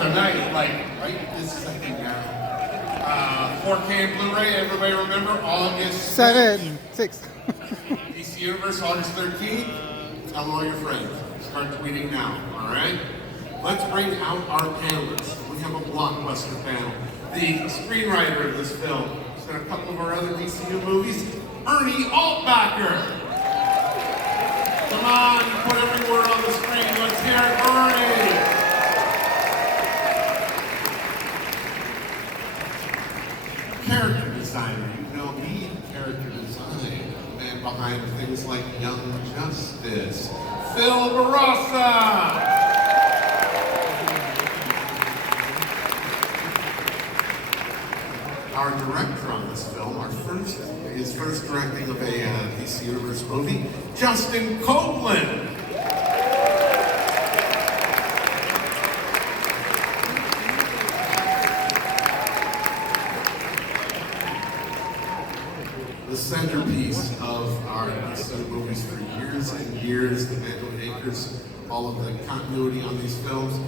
tonight, like right this second now. 4K Blu-ray, everybody remember August 6. DC Universe, August 13th. Tell all your friends. Start tweeting now, all right? Let's bring out our panelists. We have a blockbuster panel. The screenwriter of this film, he's done a couple of our other DCU movies, Ernie Altbacker. Come on, you put every word on the screen. Let's hear it, Ernie. Character designer, you know me, character design. The man behind things like Young Justice, Phil Barassa. Our director on this film, his first directing of a DC Universe movie, Justin Copeland. The centerpiece of our DC movies for years and years, the man who anchors all of the continuity on these films,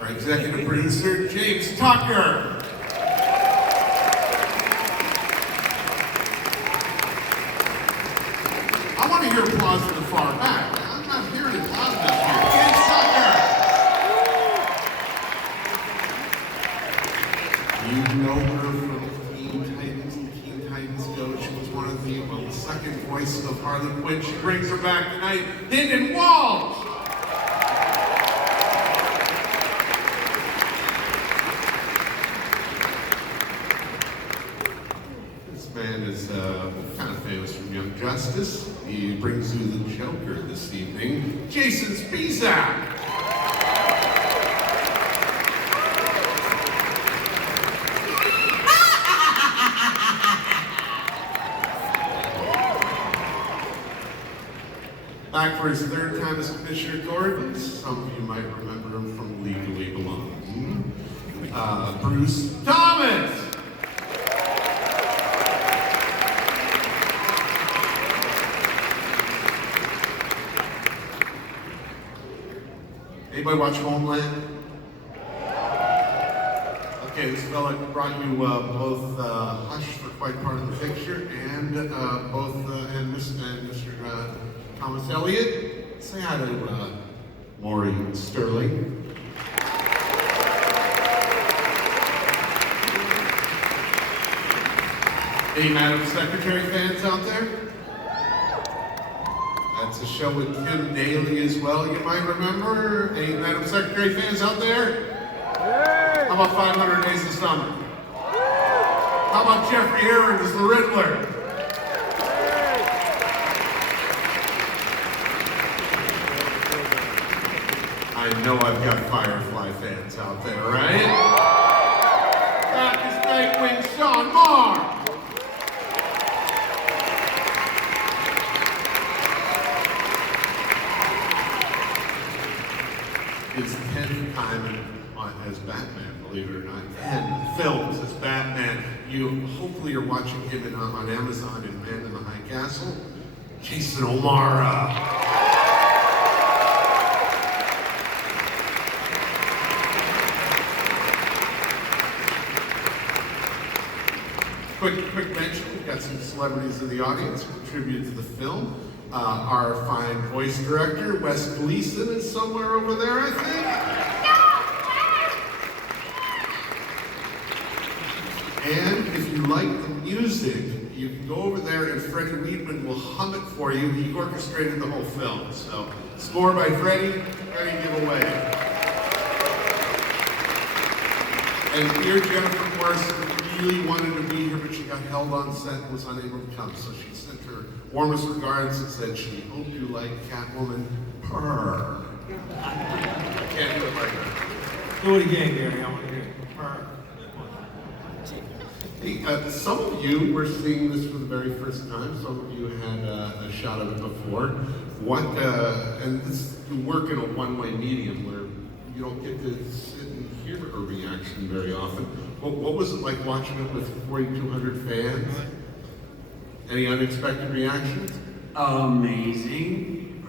our executive producer, James Tucker. I want to hear applause from the far back. I'm not hearing it loud enough here. James Tucker! You know her from Teen Titans and Teen Titans Go. She was one of the second voice of Harley Quinn. She brings her back tonight. Lyndon Walsh! This man is kind of famous from Young Justice. He brings you the Joker this evening, Jason Spizak. Back for his third time as Commissioner Gordon. Some of you might remember him from Legally Blonde. Bruce Thomas. Anybody watch Homeland? Okay, this fella brought you both Hush for quite part of the picture, and and Mr. Thomas Elliott. Say hi to Maury Sterling. Any Madam Secretary fans out there? That's a show with Kim Daly as well, you might remember. Any Madam Secretary fans out there? How about 500 Days of Summer? How about Jeffrey Aaron as the Riddler? I know I've got Firefly fans out there, right? Back is Nightwing Sean Moore! His 10th time as Batman, believe it or not. 10 films as Batman. You hopefully are watching him on Amazon in Man in the High Castle. Jason O'Mara. Quick mention, we've got some celebrities in the audience who contributed to the film. Our fine voice director, Wes Gleason, is somewhere over there, I think. And if you like the music, you can go over there and Freddie Weidman will hum it for you. He orchestrated the whole film. So, score by Freddie giveaway. And dear Jennifer Morrison really wanted to be here, but she got held on set and was unable to come. So she sent her warmest regards and said she hoped you like Catwoman purr. Can't do it right now. Do it again, Gary. I want to hear it. Purr. Hey, some of you were seeing this for the very first time. Some of you had a shot of it before. And you work in a one-way medium where you don't get to sit and hear a reaction very often. What was it like watching it with 4,200 fans? Any unexpected reactions? Amazing.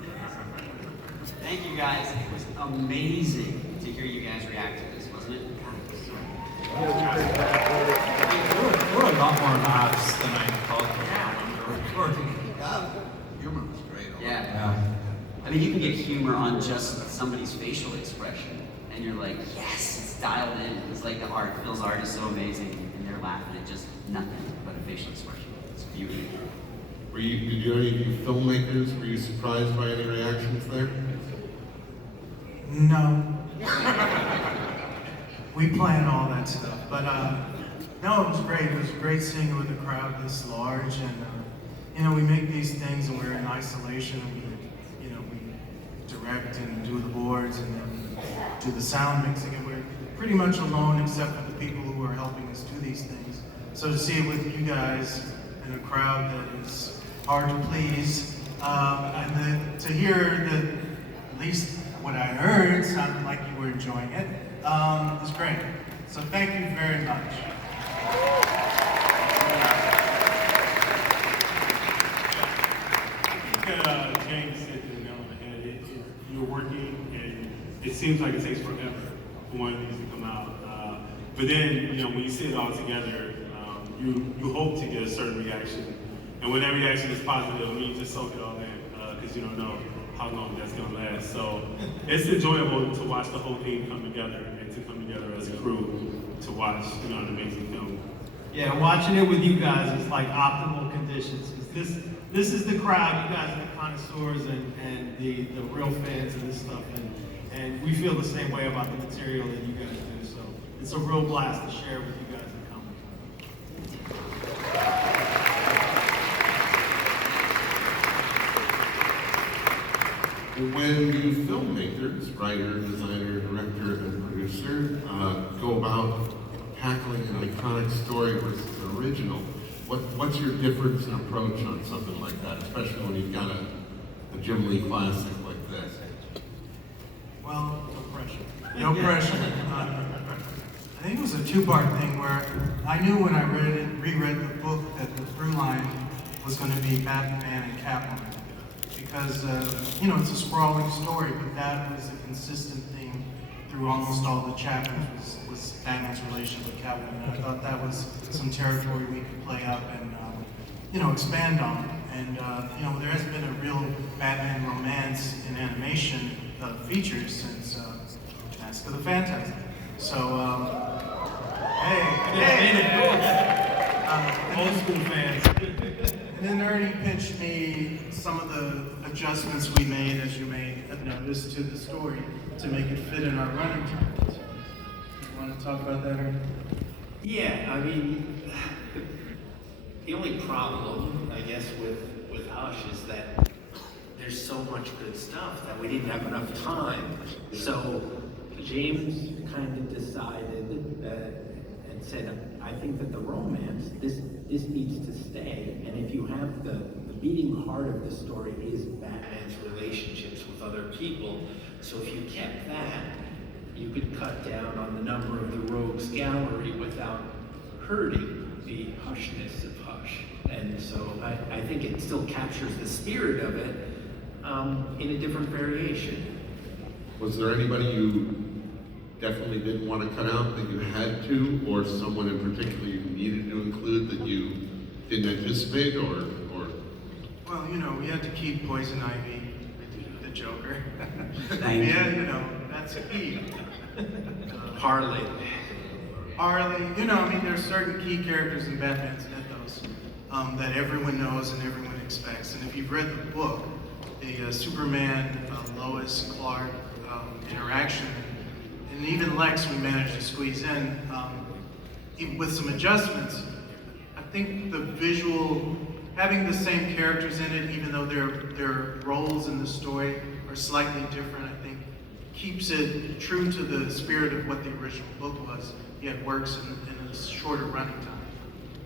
Thank you guys. It was amazing to hear you guys react to this film. I mean, you can get humor on just somebody's facial expression, and you're like, yes, it's dialed in. It's like Phil's art is so amazing, and they're laughing at just nothing but a facial expression. It's beautiful. Did any of you filmmakers, were you surprised by any reactions there? No. We plan all that stuff, but no, it was great. It was great seeing it with a crowd this large, and we make these things and we're in isolation. We direct and do the boards and then do the sound mixing, and we're pretty much alone except for the people who are helping us do these things. So to see it with you guys in a crowd that is hard to please, and then to hear that at least what I heard sounded like you were enjoying it, is great. So thank you very much. James said the nail on the head. You're working, and it seems like it takes forever for one of these to come out. But then, when you see it all together, you hope to get a certain reaction. And when that reaction is positive, you just soak it all in, because you don't know how long that's going to last. So it's enjoyable to watch the whole thing come together and to come together as a crew to watch an amazing film. Yeah, watching it with you guys is like optimal conditions. 'Cause this is the crowd. You guys are the connoisseurs and the real fans of this stuff, and we feel the same way about the material that you guys do. So it's a real blast to share with you guys in common. When you filmmakers, writer, designer, director, and producer go about tackling an iconic story versus an original, what's your difference in approach on something like that, especially when you've got a Jim Lee classic like this? Well, no pressure. No pressure. I think it was a two-part thing where I knew when I reread the book that the through line was going to be Batman and Catwoman. Because, it's a sprawling story, but that was a consistent theme through almost all the chapters was Batman's relationship with Catwoman. And I thought that was some territory we could play up and, expand on. And, there hasn't been a real Batman romance in animation features since Mask of the Phantasm. So, Old school fans. And then Ernie pitched me some of the adjustments we made, as you may have noticed, to the story to make it fit in our running time. So, you want to talk about that, Ernie? Yeah, I mean, the only problem, I guess, with Hush is that there's so much good stuff that we didn't have enough time. So James kind of decided and said, I think that the romance, this needs to stay. And if you have the beating heart of the story is Batman's relationships with other people. So if you kept that, you could cut down on the number of the rogues gallery without hurting the hushness of Hush. And so I think it still captures the spirit of it in a different variation. Was there anybody you definitely didn't want to cut out that you had to, or someone in particular you needed to include that you didn't anticipate, or? Well, we had to keep Poison Ivy, the Joker. Thank you. Yeah, that's key. Harley. Harley, there's certain key characters in Batman's mythos that everyone knows and everyone expects. And if you've read the book, the Superman, Lois, Clark interaction, and even Lex we managed to squeeze in, even with some adjustments. I think the visual, having the same characters in it, even though their roles in the story are slightly different, I think keeps it true to the spirit of what the original book was, yet works in a shorter running time.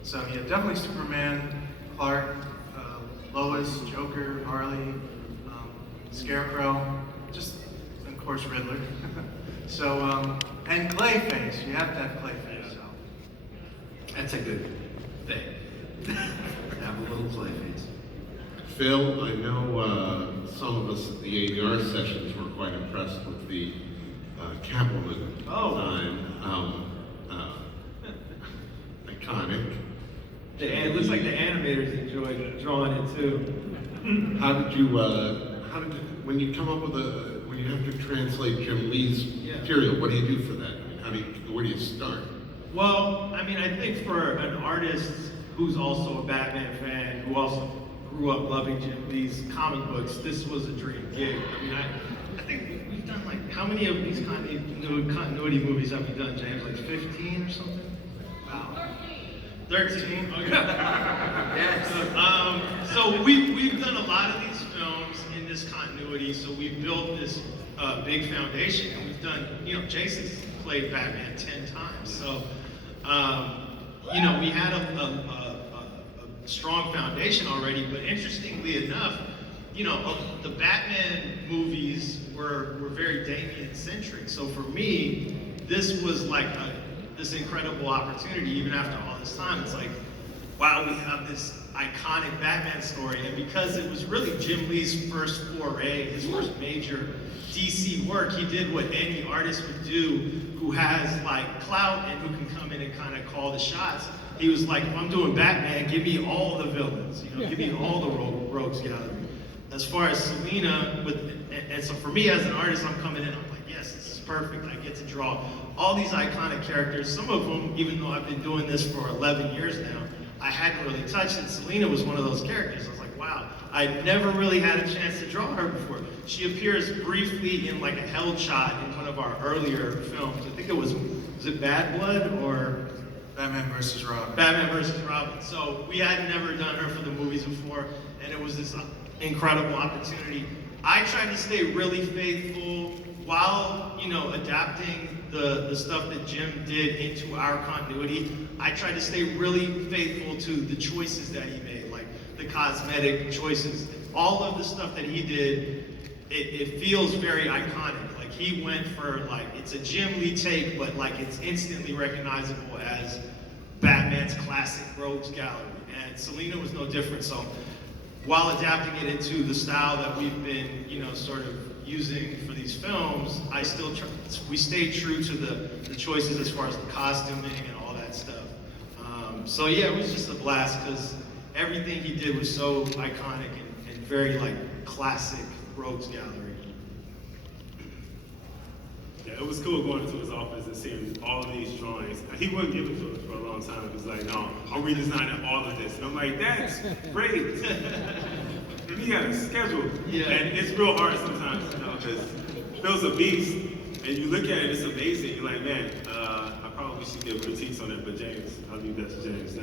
So yeah, definitely Superman, Clark, Lois, Joker, Harley, Scarecrow, just, of course, Riddler. So, and Clayface, you have to have Clayface. So. That's a good thing. Have a little Clayface. Phil, I know some of us at the ADR sessions were quite impressed with the Catwoman design. Iconic. It looks like the animators enjoyed drawing it too. How did you when you come up with when you have to translate Jim Lee's material, what do you do for that? I mean, where do you start? Well, I mean, I think for an artist who's also a Batman fan, who also grew up loving Jim Lee's comic books, this was a dream gig. I mean, I think we've done like, how many of these continuity movies have we done, James? Like 15 or something? Wow. 13? Okay. Yes. So we've done a lot of these films in this continuity, so we've built this big foundation, and we've done, Jason's played Batman 10 times, so, we had a strong foundation already, but interestingly enough, the Batman movies were very Damien-centric, so for me, this was like this incredible opportunity, even after all this time. It's like, wow, we have this iconic Batman story, and because it was really Jim Lee's first foray, his first major DC work, he did what any artist would do who has like clout and who can come in and kind of call the shots. He was like, if I'm doing Batman, give me all the villains, give me all the rogues gallery. As far as Selina, and so for me as an artist, I'm coming in, I'm like, yes, this is perfect. I get to draw all these iconic characters. Some of them, even though I've been doing this for 11 years now, I hadn't really touched it. Selina was one of those characters. I was like, wow, I never really had a chance to draw her before. She appears briefly in like a held shot in one of our earlier films. I think it was it Bad Blood or Batman versus Robin. Batman versus Robin. So we had never done her for the movies before, and it was this incredible opportunity. I tried to stay really faithful while, adapting the stuff that Jim did into our continuity. I tried to stay really faithful to the choices that he made, like the cosmetic choices. All of the stuff that he did, it feels very iconic. Like he went for like, it's a Jim Lee take, but like it's instantly recognizable as Batman's classic rogues gallery. And Selina was no different. So while adapting it into the style that we've been, sort of using for these films, we stayed true to the choices as far as the costuming and all that stuff. So yeah, it was just a blast because everything he did was so iconic and very like classic rogues gallery. Yeah, it was cool going into his office and seeing all of these drawings. He wouldn't give it to us for a long time. He was like, no, I'm redesigning all of this. And I'm like, that's great. He had a schedule. Yeah. And it's real hard sometimes, because Phil's a beast, and you look at it, it's amazing. You're like, man, I probably should give critiques on it, but James, I'll leave that to James.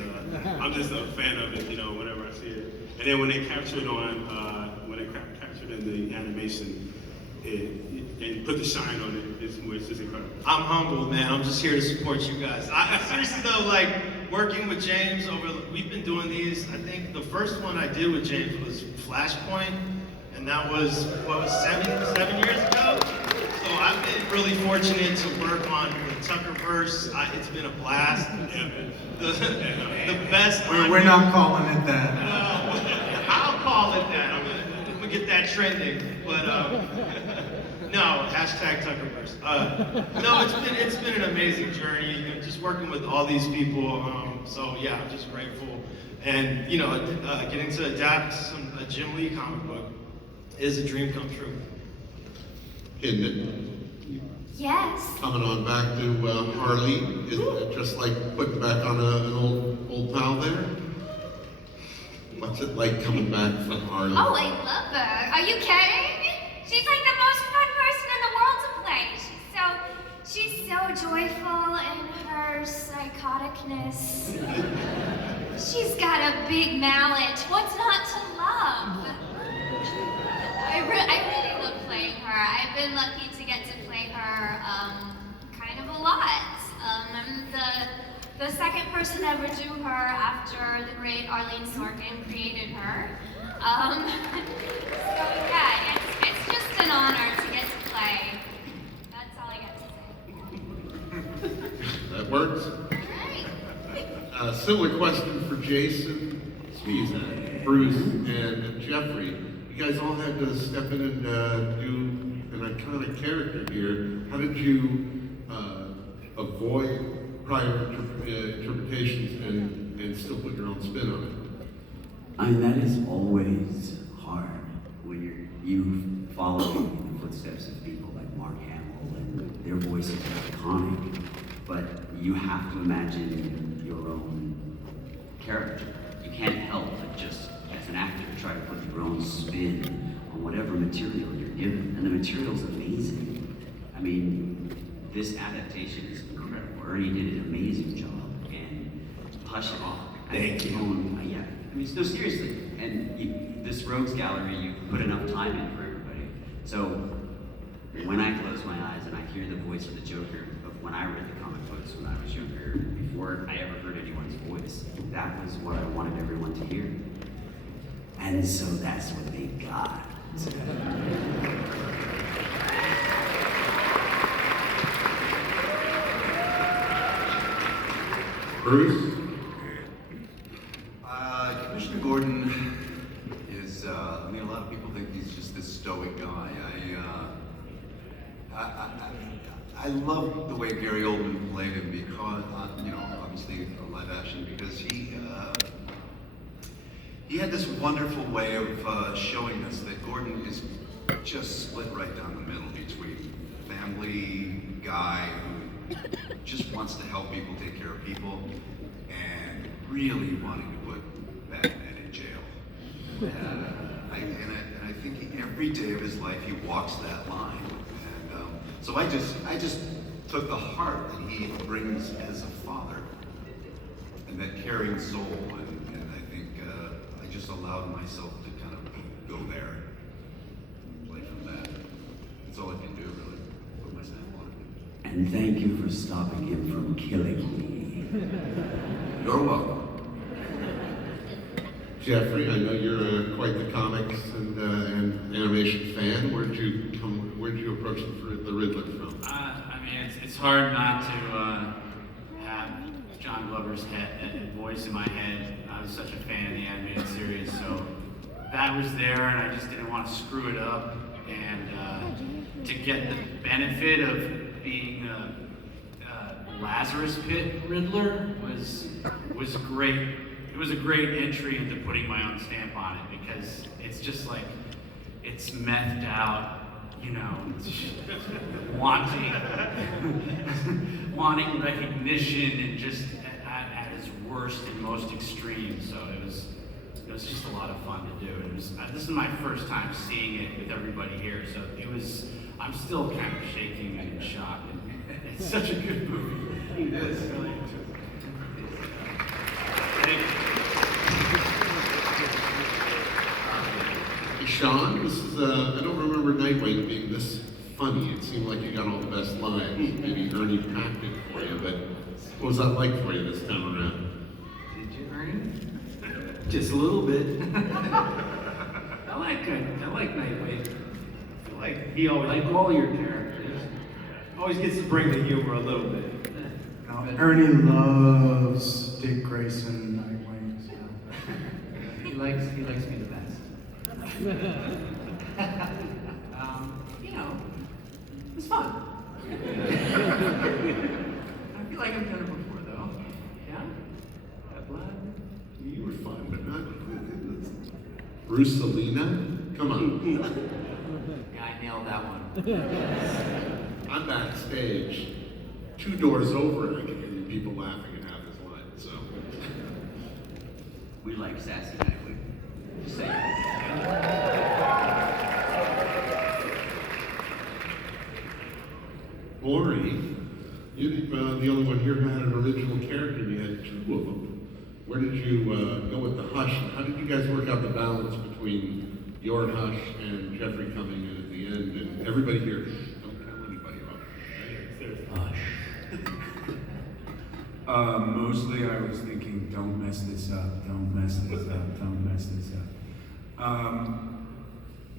I'm just a fan of it, whenever I see it. And then when they captured captured in the animation, and put the shine on it, it's just incredible. I'm humbled, man. I'm just here to support you guys. Seriously though, like working with James we've been doing these. I think the first one I did with James was Flashpoint, and that was 7 years ago. So I've been really fortunate to work on the Tuckerverse. It's been a blast. The best. We're not calling it that. I'll call it that. I'm gonna get that trending, but no, #Tuckerverse. No, it's been an amazing journey. Just working with all these people. So yeah, I'm just grateful, and getting to adapt a Jim Lee comic book is a dream come true. Isn't it? Yes. Coming on back to Harley, isn't it just like putting back on an old pal there? What's it like coming back from Harley? Oh, I love her. Are you kidding? She's like the most fun person in the world to play. She's so joyful in her psychoticness. She's got a big mallet. What's not to love? I really love playing her. I've been lucky to get to play her kind of a lot. I'm the second to ever do her after the great Arlene Sorkin created her. So yeah, it's just an honor to get to play. That's all I got to say. That works. Alright. Similar question for Jason, Bruce, and Jeffrey. You guys all had to step in and do an iconic character here. How did you avoid prior interpretations and still put your own spin on it? I mean, that is always hard when you following in the footsteps of people like Mark Hamill, and their voices are iconic. But you have to imagine your own character. You can't help but just, as an actor, try to put your own spin on whatever material you're given. And the material's amazing. I mean, this adaptation is incredible. Ernie did an amazing job. And Hush, Thank you. Yeah, I mean, no, seriously. And this Rogues Gallery, you put enough time in for everybody. So when I close my eyes and I hear the voice of the Joker of when I read the comic books when I was younger, before I ever heard anyone's voice, that was what I wanted everyone to hear. And so that's what they got. Bruce? Commissioner Gordon is, I mean, a lot of people think he's just this stoic guy. I love the way Gary Oldman played him because, you know, obviously a live action, because he had this wonderful way of showing us that Gordon is just split right down the middle between family guy who just wants to help people, take care of people, and really wanting to put Batman in jail. And I think every day of his life he walks that line. And so I just took the heart that he brings as a father and that caring soul, and I think I just allowed myself to kind of go there and play from that. That's all I can do, really. Put my stamp on it. And thank you for stopping him from killing me. You're welcome. Jeffrey, I know you're quite the comics and animation fan. Where'd you approach the Riddler film? I mean, it's hard not to have John Glover's voice in my head. I was such a fan of the animated series, so that was there, and I just didn't want to screw it up. And to get the benefit of being a Lazarus Pit Riddler was great. It was a great entry into putting my own stamp on it, because it's just like, it's methed out, you know, wanting recognition, and just at his worst and most extreme. So it was just a lot of fun to do. This is my first time seeing it with everybody here, so I'm still kind of shaking and in shock. And it's such a good movie. It is really. Thank you. Sean, this is, I don't remember Nightwing being this funny. It seemed like you got all the best lines. Maybe Ernie packed it for you, but what was that like for you this time around? Did you, Ernie? Just a little bit. I like Nightwing. I feel like He always like all your characters. always gets to bring the humor a little bit. Ernie loves Dick Grayson, Nightwing. So. He likes me the best. You know, it's fun. I feel like I've done it before, though. Yeah? That blood? You were fun, but not Bruce Selena? Come on. Yeah, I nailed that one. I'm backstage, 2 doors over, and I can hear you people laughing at half his line, so. We like sassy Nightwing. Just saying. Maury, you're the only one here who had an original character, and you had 2 of them. Where did you go with the Hush? How did you guys work out the balance between your Hush and Jeffrey coming in at the end? And everybody here, don't tell anybody about it. Hush. Mostly I was thinking, don't mess this up, don't mess this up, don't mess this up.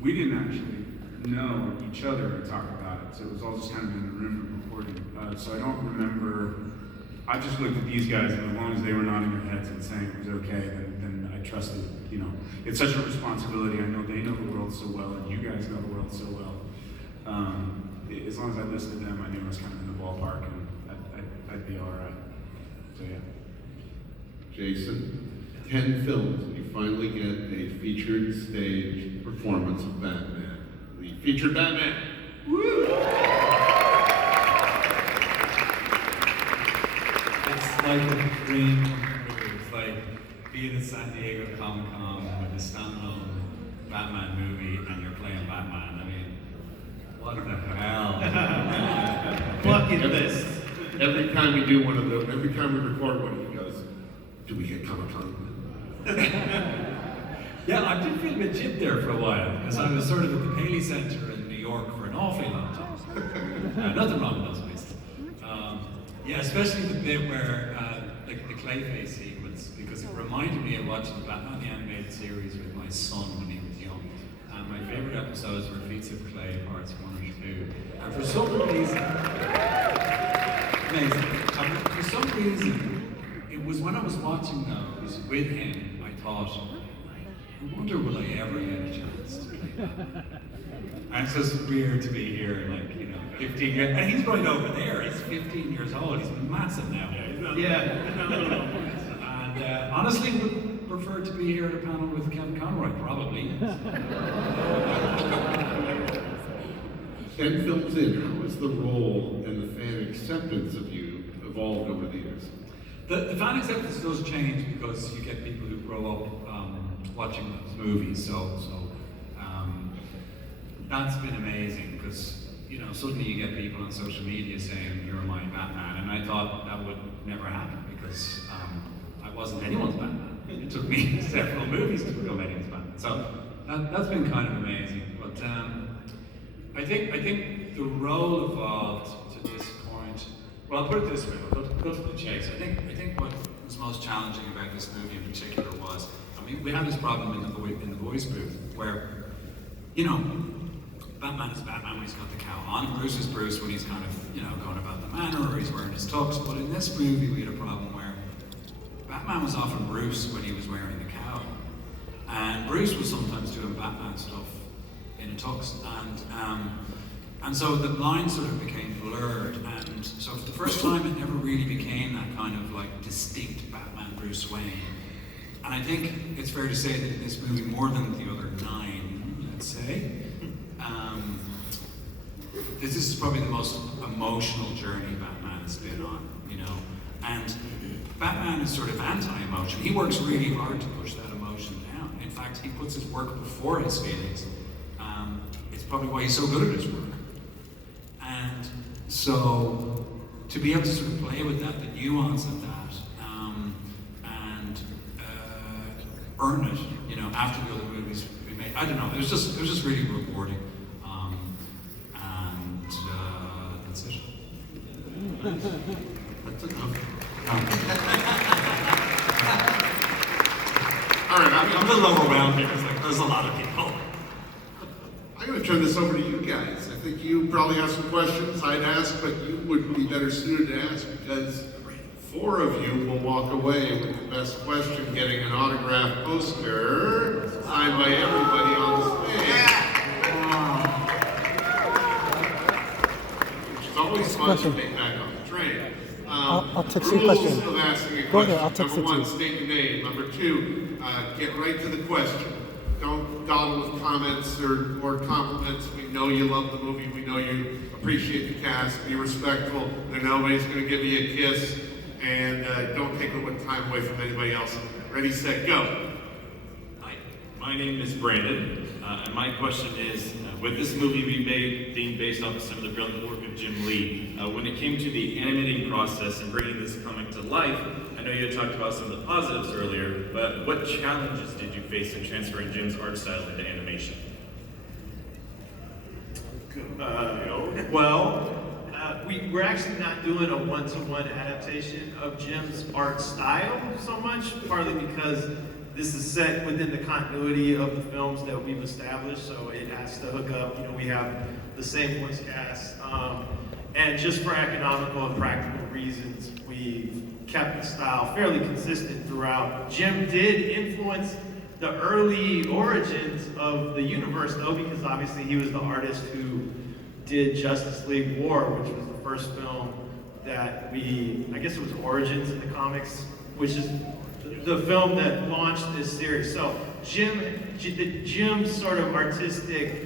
We didn't actually know each other or talk about it, so it was all just kind of in the room recording. So I don't remember, I just looked at these guys, and as long as they were nodding their heads and saying it was okay, then I trusted, you know. It's such a responsibility. I know they know the world so well, and you guys know the world so well. As long as I listened to them, I knew I was kind of in the ballpark, and I'd be all right. So yeah. Jason, 10 films, and you finally get a featured stage performance of Batman, the featured Batman. It's like a dream come true. It's like being at San Diego Comic-Con with a standalone Batman movie and you're playing Batman. I mean, what the hell? Bucket list. Every time we do one of those, every time we record one, he goes, "Do we get Comic-Con?" Yeah, I did feel a bit cheap there for a while because I was sort of at the Paley Center in New York for an awfully long time. Nothing wrong with those places. Yeah, especially the bit where, like the Clayface sequence, because it reminded me of watching Batman the Animated Series with my son when he was young. And my favorite episodes were Feats of Clay parts 1 and 2. And for some reason, amazing. And for some reason, it was when I was watching those with him, I thought, I wonder will I ever get a chance to play Batman. And it's just weird to be here, like, 15 years, and he's right over there, he's 15 years old, he's massive now. Yeah. And honestly, would prefer to be here at a panel with Kevin Conroy, probably. 10 films in, how has the role and the fan acceptance of you evolved over the years? The fan acceptance does change because you get people who grow up watching those movies, so that's been amazing because suddenly you get people on social media saying you're my Batman, and I thought that would never happen because I wasn't anyone's Batman. It took me several movies to become anyone's Batman, so that's been kind of amazing. But I think the role evolved to this point. Well, I'll put it this way. We'll go to the chase. I think what was most challenging about this movie in particular was, we had this problem in the voice booth where, Batman is Batman when he's got the cow on, Bruce is Bruce when he's kind of, going about the manor or he's wearing his tux. But in this movie, we had a problem where Batman was often Bruce when he was wearing the cow, and Bruce was sometimes doing Batman stuff in a tux, and so the lines sort of became blurred, and so for the first time, it never really became that kind of like distinct Batman Bruce Wayne. And I think it's fair to say that in this movie, more than the other 9, let's say, this is probably the most emotional journey Batman has been on, and Batman is sort of anti-emotion. He works really hard to push that emotion down. In fact, he puts his work before his feelings. It's probably why he's so good at his work. And so, to be able to sort of play with that, the nuance of that, and earn it, after the other movies we made. I don't know. It was just really rewarding. And that's it. That's enough. All right, I'm a little overwhelmed here. It's like there's a lot of people. I'm going to turn this over to you guys. I think you probably have some questions I'd ask, but you would be better suited to ask because 4 of you will walk away with the best question, getting an autographed poster signed by everybody on the stage. Which is always fun to take back on the train. I'll text you a rules question. of asking a Go question. ahead, I'll text Number it to 1, you. state your name. Number 2, get right to the question. Don't dawdle with comments or compliments. We know you love the movie. We know you appreciate the cast. Be respectful. Nobody's going to give you a kiss. And don't take time away from anybody else. Ready, set, go. Hi, my name is Brandon, and my question is, with this movie being based off of some of the brilliant work of Jim Lee, when it came to the animating process and bringing this comic to life, I know you had talked about some of the positives earlier, but what challenges did you face in transferring Jim's art style into animation? We're actually not doing a one-to-one adaptation of Jim's art style so much, partly because this is set within the continuity of the films that we've established, so it has to hook up. We have the same voice cast, and just for economical and practical reasons, we've kept the style fairly consistent throughout. Jim did influence the early origins of the universe, though, because obviously he was the artist who did Justice League War, which was the first film that I guess it was Origins in the comics, which is the film that launched this series. So Jim's sort of artistic,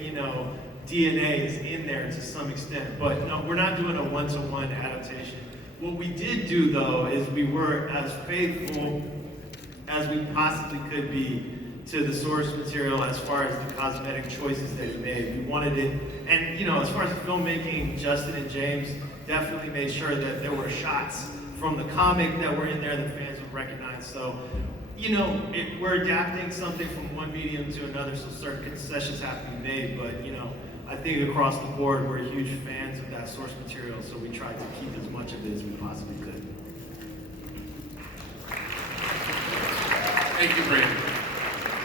DNA is in there to some extent. But no, we're not doing a one-to-one adaptation. What we did do, though, is we were as faithful as we possibly could be to the source material as far as the cosmetic choices that he made. We wanted it, and as far as filmmaking, Justin and James definitely made sure that there were shots from the comic that were in there that fans would recognize. So, we're adapting something from one medium to another, so certain concessions have to be made, but, I think across the board, we're huge fans of that source material, so we tried to keep as much of it as we possibly could. Thank you, Brandon.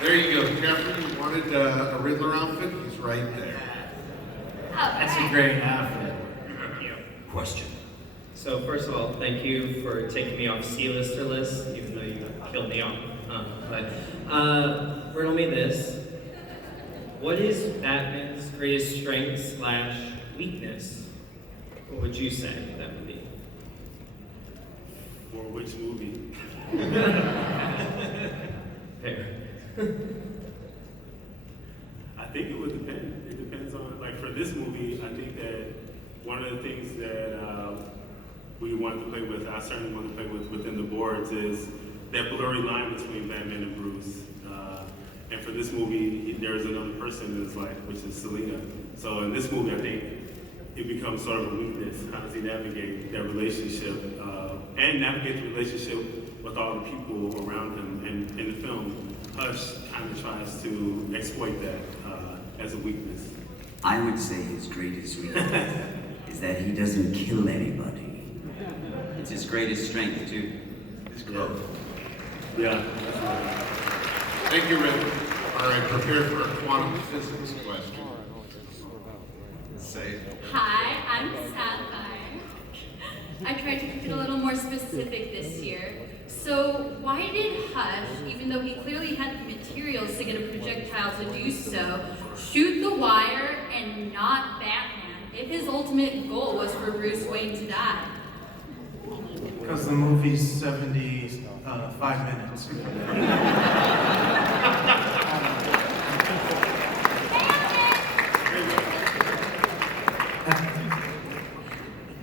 There you go. Jeffrey, you wanted a Riddler outfit? He's right there. That's a great outfit. Question. So first of all, thank you for taking me off C-lister list, even though you killed me off. Riddle me this. What is Batman's greatest strength / weakness? What would you say that would be? For which movie? Fair. I think it would depend. It depends on, like for this movie, I think that one of the things that we wanted to play with, I certainly want to play with within the boards, is that blurry line between Batman and Bruce. And for this movie, there is another person in his life, which is Selina. So in this movie, I think it becomes sort of a weakness. How does he navigate that relationship and navigate the relationship with all the people around him? And in the film, Hush kind of tries to exploit that as a weakness. I would say his greatest weakness is that he doesn't kill anybody. It's his greatest strength, too. His growth. Yeah. Thank you, Rick. All right, prepare for a quantum physics question. Say. Hi, I'm Sapphire. I tried to keep it a little more specific this year. So why did Hush, even though he clearly had the materials to get a projectile to do so, shoot the wire and not Batman, if his ultimate goal was for Bruce Wayne to die? Because the movie's 75 minutes.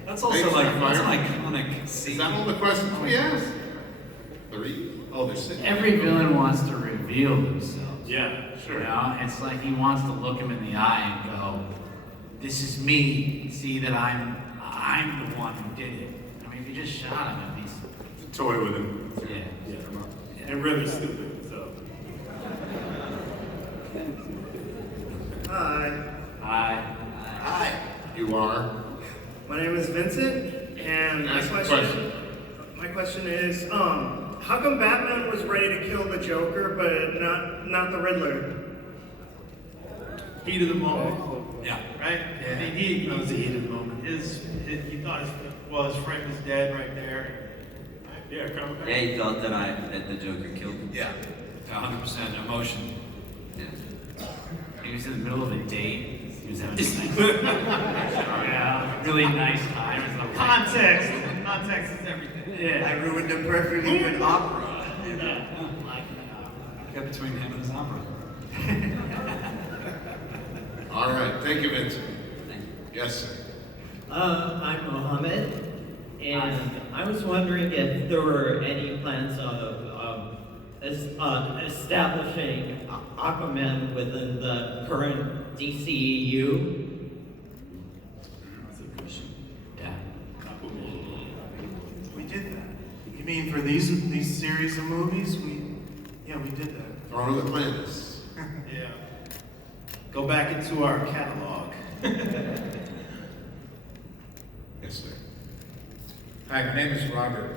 That's also that's an iconic scene. Is that all the questions we asked? 3? Oh, there's 6. Every villain wants to reveal themselves. Yeah, sure. It's like he wants to look him in the eye and go, "This is me. See that I'm the one who did it." I mean, if you just shot him, he's Toy with him. Yeah. And really stupid, so. Hi. Hi. Hi. You are? My name is Vincent, and my question is, how come Batman was ready to kill the Joker, but not the Riddler? Heat of the moment. Yeah. Right? Yeah. I mean, he knows the heat of the moment. He thought his friend was dead right there. Yeah, come back. Yeah, he thought that the Joker killed him. Yeah. 100% emotion. Yeah. He was in the middle of a date. He was having a really nice time. Context. Context is everything. Yeah. I ruined a perfectly good opera. Get between him and his opera. All right, thank you, Vincent. Yes, sir. I'm Mohammed, and I was wondering if there were any plans of establishing Aquaman within the current DCEU. That's a good question. Yeah. We did that. You mean for these series of movies? We did that. Throw to the planets. Yeah. Go back into our catalog. Yes, sir. Hi, my name is Robert.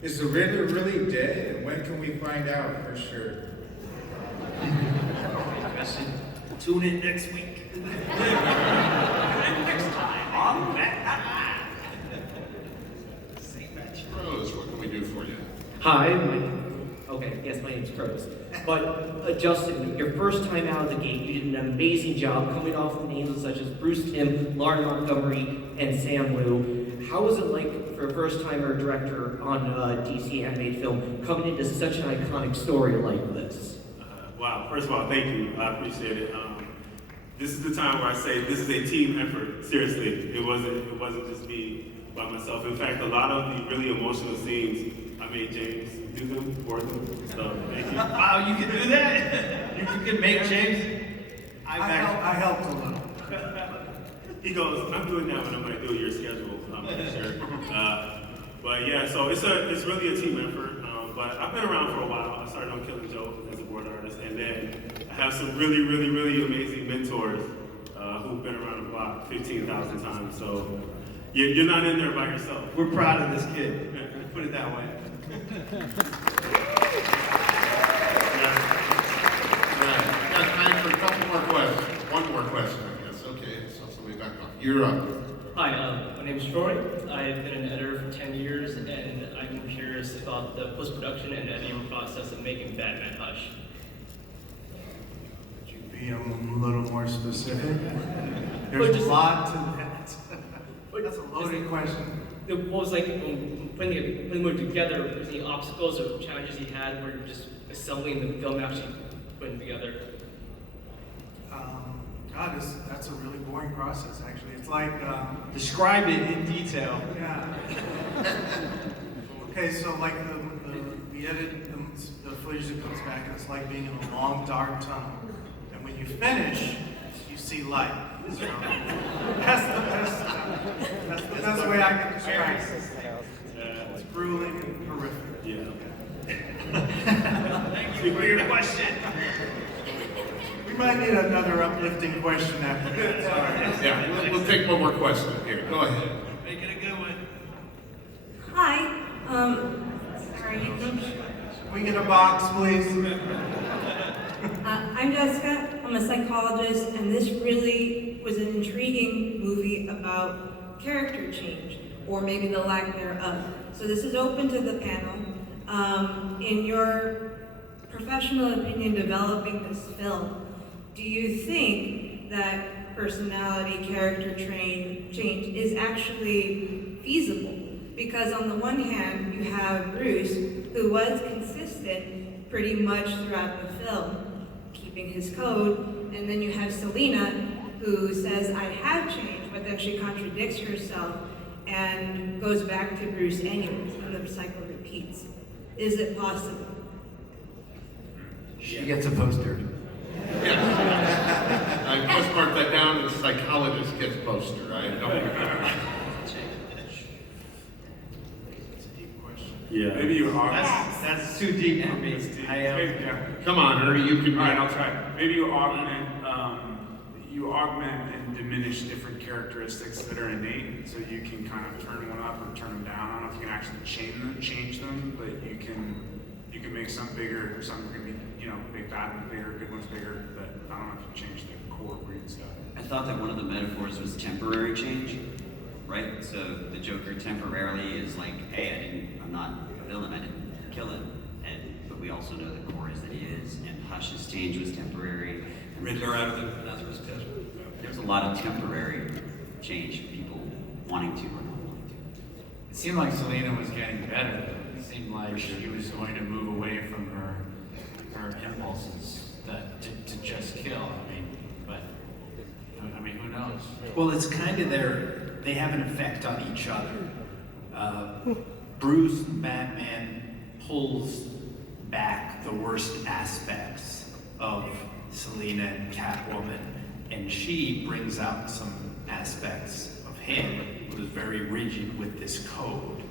Is the Riddler really dead, and when can we find out for sure? Tune in next week. Next time on Batman. Rose, what can we do for you? Hi, my name's Curtis. But Justin, your first time out of the gate, you did an amazing job coming off the names such as Bruce Timm, Lauren Montgomery, and Sam Liu. How was it like for a first-timer director on a DC animated film coming into such an iconic story like this? Wow, first of all, thank you. I appreciate it. this is the time where I say this is a team effort. Seriously, it wasn't just me by myself. In fact, a lot of the really emotional scenes, I made James do them for them. So thank you. Wow, you can do that? You can make James? I helped a little. He goes, I'm doing that when I'm going to do your schedule. I'm pretty sure. But yeah, so it's really a team effort. But I've been around for a while. I started on Killing Joke as a board artist, and then I have some really, really, really amazing mentors who've been around the block 15,000 times. So you're not in there by yourself. We're proud of this kid. Put it that way. Right. Got time for a couple more questions. One more question, I guess. Okay, so somebody back up. You're up. Hi, my name is Troy. I've been an editor for 10 years, and I'm curious about the post-production and editing process of making Batman Hush. Could you be a little more specific? There's a lot to that. That's a loaded question. What was like when putting the movie together? Was there any obstacles or challenges you had where you're just assembling the film, actually putting it together? God, that's a really boring process, actually. It's like... Describe it in detail. Yeah. Okay, so like we edit the footage that comes back, and it's like being in a long, dark tunnel. And when you finish, you see light. So that's the best way I can describe it. It's grueling and horrific. Yeah. Thank you for your question. We might need another uplifting question after that. Sorry. Yeah, we'll take one more question here. Go ahead. Make it a good one. Hi. Sorry. Can we get a box, please? I'm Jessica. I'm a psychologist, and this really was an intriguing movie about character change, or maybe the lack thereof. So this is open to the panel. In your professional opinion, developing this film, do you think that personality, character change is actually feasible? Because on the one hand, you have Bruce, who was consistent pretty much throughout the film, keeping his code, and then you have Selena, who says, I have changed, but then she contradicts herself and goes back to Bruce anyways, and the cycle repeats. Is it possible? She gets a poster. Yeah. I postmarked that down, and the psychologist gets poster. I don't. Yeah. Maybe you That's too deep for me. Come on, Ernie, you can. All right, I'll try. Maybe you augment and diminish different characteristics that are innate, so you can kind of turn one up or turn them down. I don't know if you can actually change them, but you can make some bigger, some can be, big bad ones bigger, good ones bigger, but I don't know if you change the core breed stuff. I thought that one of the metaphors was temporary change, right? So the Joker temporarily is like, hey, I'm not a villain, I didn't kill him. But we also know the core is that he is, and Hush's change was temporary. Riddler out of the Nazareth pit. There's a lot of temporary change, people wanting to or not wanting to. It seemed like Selena was getting better. It seemed like she was going to move away from her impulses to just kill. I mean, who knows? Well, it's kind of they have an effect on each other. Bruce, Batman, pulls back the worst aspects of Selena and Catwoman, and she brings out some aspects of him who is very rigid with this code.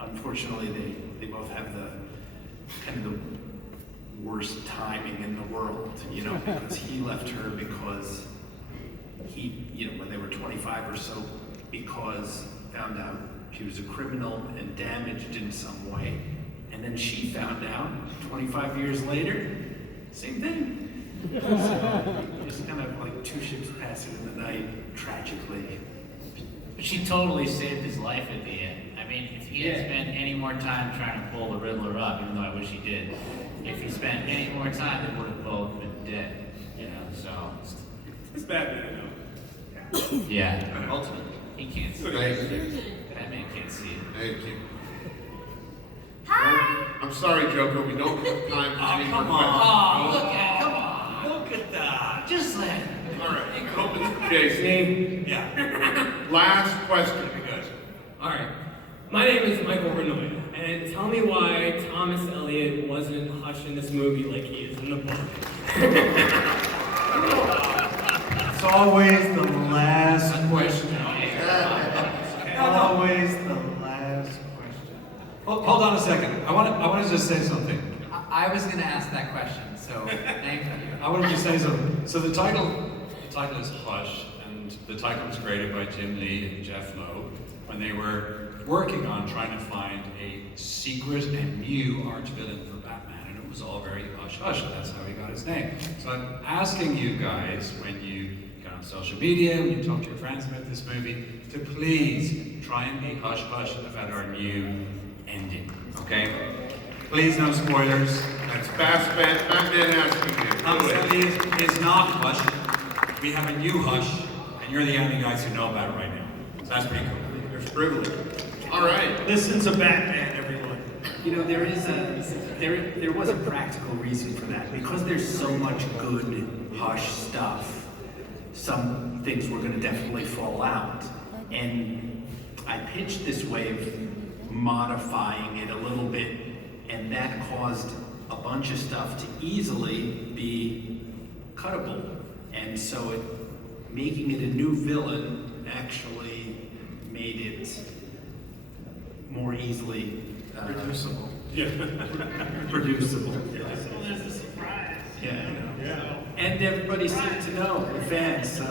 Unfortunately, they both have the kind of the worst timing in the world, because he left her because when they were 25 or so, because found out she was a criminal and damaged in some way. And then she found out 25 years later, same thing. So just kind of like two ships passing in the night, tragically. But she totally saved his life at the end. I mean, if he had spent any more time trying to pull the Riddler up, even though I wish he did, if he spent any more time, they would have both been dead. So. It's Batman, Yeah. Ultimately, he can't see it. Batman can't see it. Thank you. Hi. I'm sorry, Joker. We don't have time for any more questions. Look at that. Just let it. All right. hope it's for Jason. Me? Yeah. Last question. Good. All right. My name is Michael Renoy, and tell me why Thomas Elliott wasn't Hush in this movie like he is in the book. It's always the last question. Always the last question. Hold on a second. I want to just say something. I was going to ask that question, so thank you. I wanted to say something. So the title is Hush, and the title was created by Jim Lee and Jeff Lowe when they were working on trying to find a secret and new arch-villain for Batman, and it was all very hush-hush, and that's how he got his name. So I'm asking you guys, when you get on social media, when you talk to your friends about this movie, to please try and be hush-hush about our new ending, okay? Please, no spoilers. That's Batman asking you. Thomas Elliott is not Hush. We have a new Hush, and you're the only guys who know about it right now. So that's pretty cool. There's privilege. All right. Listen to Batman, everyone. You know, there was a practical reason for that. Because there's so much good Hush stuff, some things were going to definitely fall out. And I pitched this way of modifying it a little bit, and that caused a bunch of stuff to easily be cuttable. And so making it a new villain actually made it more easily Producible. Yeah. Producible. That's a surprise. Yeah. And everybody seemed to know, the fans, so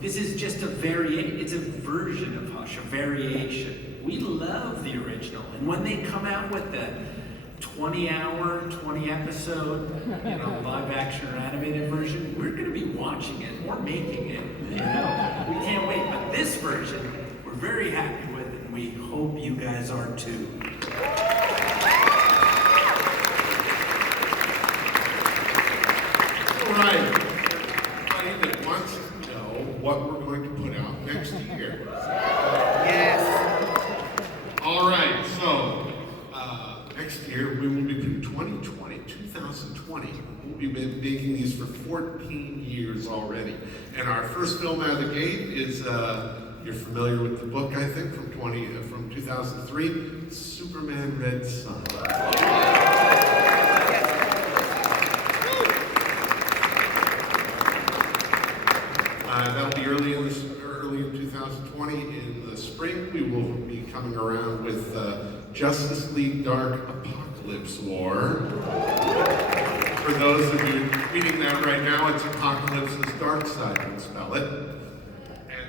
this is just it's a version of Hush, a variation. We love the original, and when they come out with the 20-hour, 20-episode, live-action or animated version, we're going to be watching it, we're making it, we can't wait. But this version, we're very happy with, and we hope you guys are too. All right. Anybody that wants to know what we're going to put out next year? Yes. All right. So next year we will be in 2020. We'll be making these for 14 years already. And our first film out of the gate is you're familiar with the book, I think, from 2003, Superman Red Sun. That'll be early in 2020. In the spring, we will be coming around with Justice League Dark Apocalypse War. For those of you reading that right now, it's Apocalypse as Darkseid would spell it.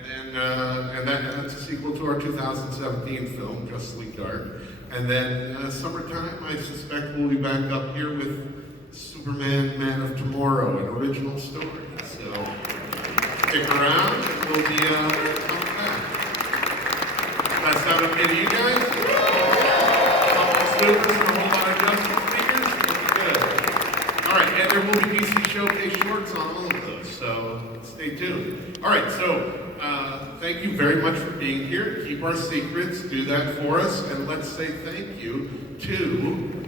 And that's a sequel to our 2017 film, Justice League Dark. And then summertime, I suspect we'll be back up here with Superman, Man of Tomorrow, an original story. So stick around, and we'll be coming back. That sound okay to you guys? Scoopers and a whole lot of Justice Leaguers? Good. All right, and there will be DC Showcase shorts on all of those, so stay tuned. All right, so thank you very much for being here. Keep our secrets, do that for us, and let's say thank you to